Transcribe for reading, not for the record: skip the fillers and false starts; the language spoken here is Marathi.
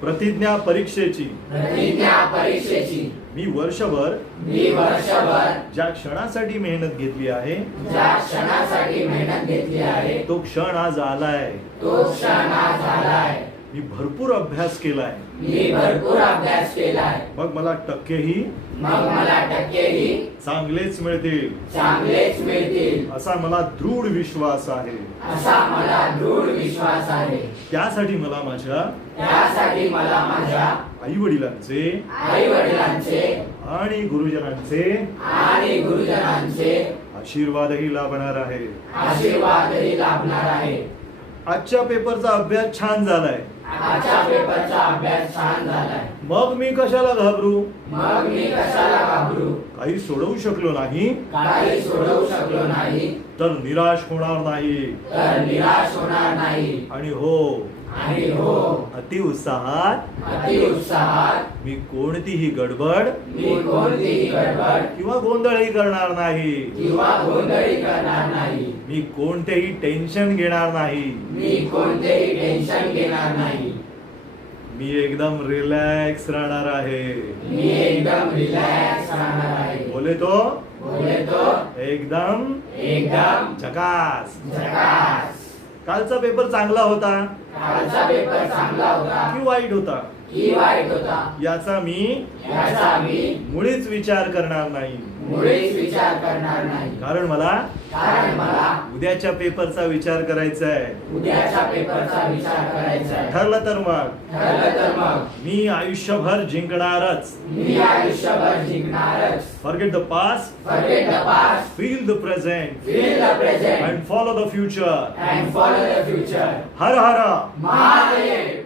प्रतिज्ञा परीक्षेची मी वर्षभर ज्या क्षणासाठी मेहनत घेतली आहे तो क्षण आज आलाय. मी भरपूर अभ्यास केलाय. मग मला टक्केही चांगलेच मिळतील असा मला दृढ विश्वास आहे. त्यासाठी मला माझ्या आई वडिलांचे आणि गुरुजनांचे आशीर्वादही लाभणार आहे. आजच्या पेपरचा अभ्यास छान झालाय. मग मी कशाला घाबरू. काही सोडवू शकलो नाही तर निराश होणार नाही. आणि हो अति उत्साहात मी कोणतीही गडबड किंवा गोंधळही करणार नाही. मी कोणतेही टेन्शन घेणार नाही. मी एकदम रिलॅक्स राहणार आहे. बोले तो एकदम झकास. कालचा पेपर चांगला होता की वाईट होता याचा मी मुळीच विचार करणार नाही. कारण मला उद्याच्या पेपरचा विचार करायचा आहे. ठरलं तर मग मी आयुष्यभर जिंकणारच. Forget the past, feel the present, and follow the future. Her her Mahadev.